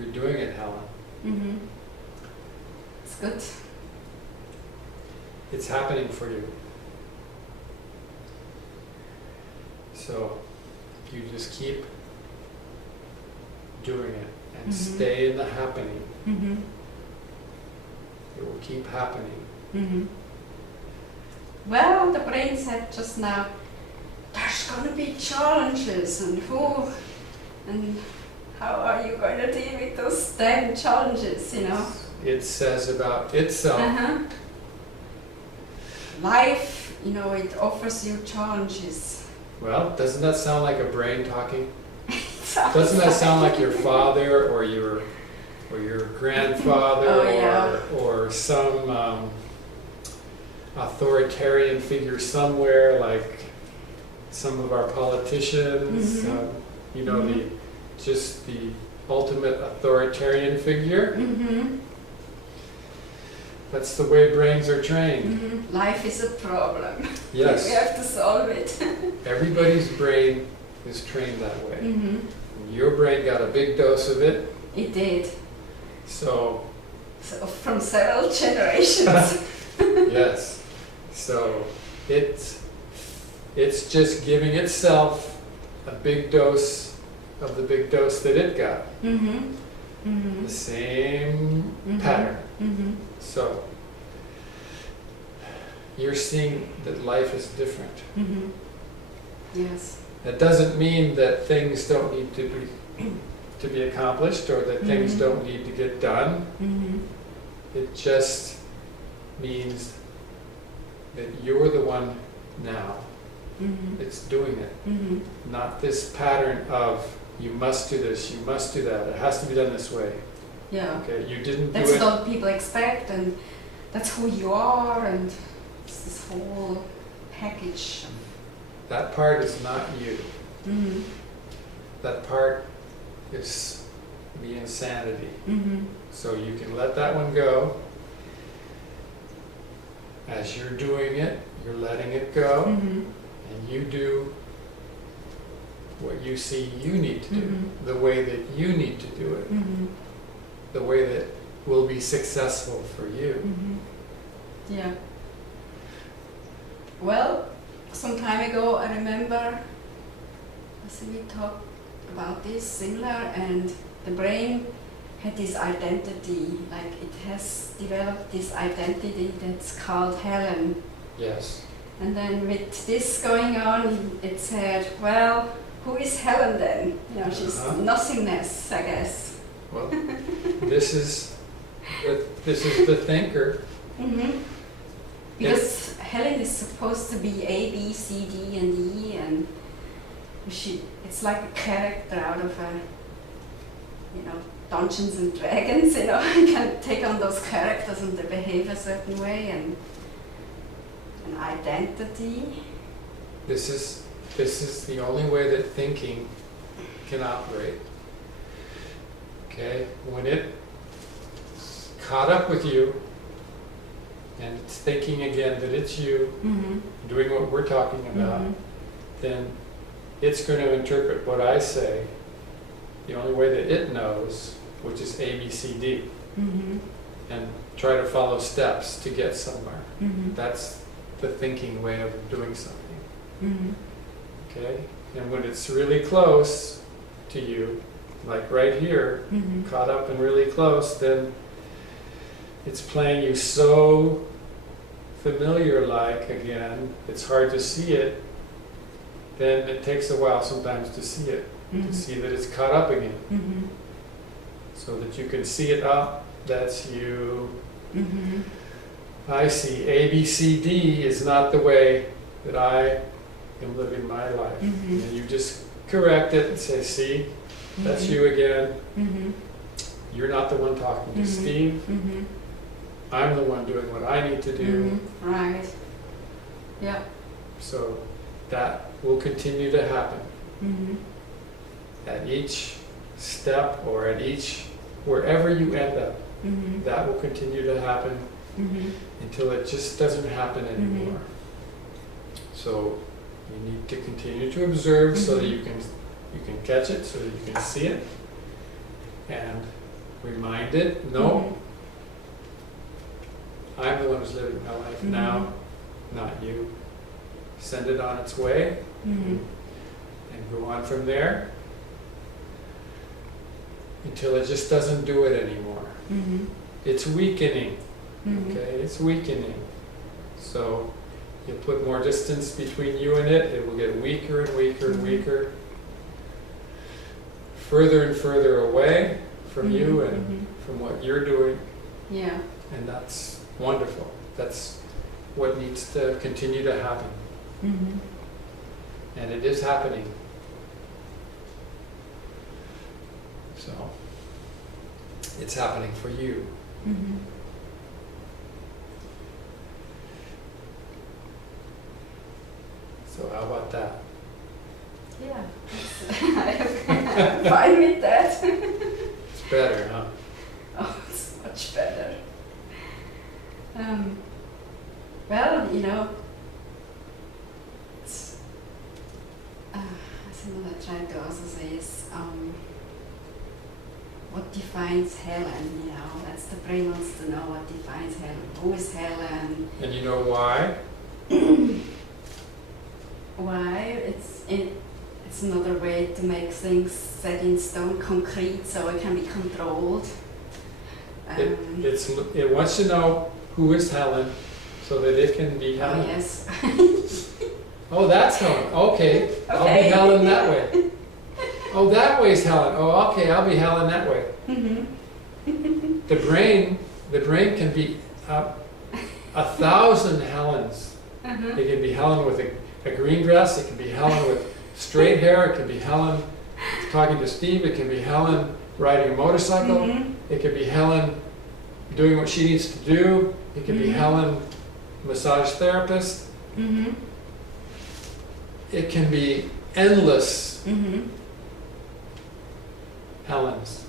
You're doing it, Helen. Mm-hmm. It's good. It's happening for you. So you just keep doing it and Mm-hmm. stay in the happening. Mm-hmm. It will keep happening. Mm-hmm. Well, the brain said just now, there's gonna be challenges, and how are you going to deal with those damn challenges, you know? It says about itself. Uh-huh. Life, you know, it offers you challenges. Well, doesn't that sound like a brain talking? Sounds Doesn't that sound like your father or your grandfather Oh, yeah. or some authoritarian figure somewhere, like some of our politicians? Mhm. You know, Mhm. the ultimate authoritarian figure. Mm-hmm. That's the way brains are trained. Mm-hmm. Life is a problem. Yes. We have to solve it. Everybody's brain is trained that way. Mm-hmm. Your brain got a big dose of it, It did. so So from several generations. yes. So it's just giving itself a big dose of the big dose that it got. Mm-hmm. Mm-hmm. The same Mhm. pattern. Mm-hmm. So you're seeing that life is different. Mm-hmm. Yes. That doesn't mean that things don't need to be accomplished or that things Mhm. don't need to get done. Mm-hmm. It just means that you're the one now Mm-hmm. that's doing it. Mm-hmm. Not this pattern of you must do this, you must do that, it has to be done this way. Yeah. Okay, you didn't That's do it. what people expect, and that's who you are, and it's this whole package. That part is not you. Mm-hmm. That part is the insanity. Mm-hmm. So you can let that one go. As you're doing it, you're letting it go, Mm-hmm. and you do what you see you need to do, Mhm. the way that you need to do it, Mm-hmm. the way that will be successful for you. Mm-hmm. Yeah. Well, some time ago, I remember, I think we talked about this similar, and the brain had this identity, like it has developed this identity that's called Helen. Yes. And then with this going on, it said, well, who is Helen then? You know, she's Uh-huh. nothingness, I guess. Well, this is the thinker. Mm-hmm. Because Helen is supposed to be A, B, C, D, and E, and it's like a character out of a, Dungeons and Dragons, you can take on those characters and they behave a certain way, and an identity. This is the only way that thinking can operate. Okay? When it caught up with you and it's thinking again that it's you Mm-hmm. doing what we're talking about, Mm-hmm. then it's going to interpret what I say the only way that it knows, which is A, B, C, D, Mm-hmm. and try to follow steps to get somewhere. Mm-hmm. That's the thinking way of doing something. Mm-hmm. Okay? And when it's really close to you, like right here, Mm-hmm. caught up and really close, then it's playing you so familiar-like again, it's hard to see it, then it takes a while sometimes to see it, to see that it's caught up again, Mm-hmm. so that you can see it up, that's you. Mm-hmm. I see A, B, C, D is not the way that I am living my life. Mm-hmm. And you just correct it and say, see, that's you again. Mm-hmm. You're not the one talking to Mhm. Steve. Mm-hmm. I'm the one doing what I need to do. Mm-hmm. Right. Yeah. So that will continue to happen Mm-hmm. at each step or at wherever you end up. Mm-hmm. That will continue to happen Mm-hmm. until it just doesn't happen Mhm. anymore. So you need to continue to observe so that Mhm. you can catch it, so that you can see it, and reminded, no, I'm the one who's living my life now, not you. Send it on its way, and go on from there until it just doesn't do it anymore. It's weakening, okay? It's weakening. So you put more distance between you and it will get weaker and weaker and weaker, further and further away from you and from what you're doing. Yeah. And that's wonderful. That's what needs to continue to happen. And it is happening. So, it's happening for you. So how about that? Yeah, I'm fine with that. It's better, huh? Oh, it's much better. Well, you know, it's, I think what I tried to also say is, what defines Helen, you know, that's the brain wants to know what defines Helen. Who is Helen? And you know why? Why? It's another way to make things set in stone, concrete, so it can be controlled. It wants to know who is Helen, so that it can be Helen. Oh yes. Oh, that's Helen. Okay, I'll be Helen that way. Oh, that way's Helen. Oh, okay, I'll be Helen that way. The brain can be 1,000 Helens. It can be Helen with a green dress. It can be Helen with straight hair. It can be Helen talking to Steve. It can be Helen riding a motorcycle. It can be Helen doing what she needs to do. It can be Helen, massage therapist. It can be endless Helens.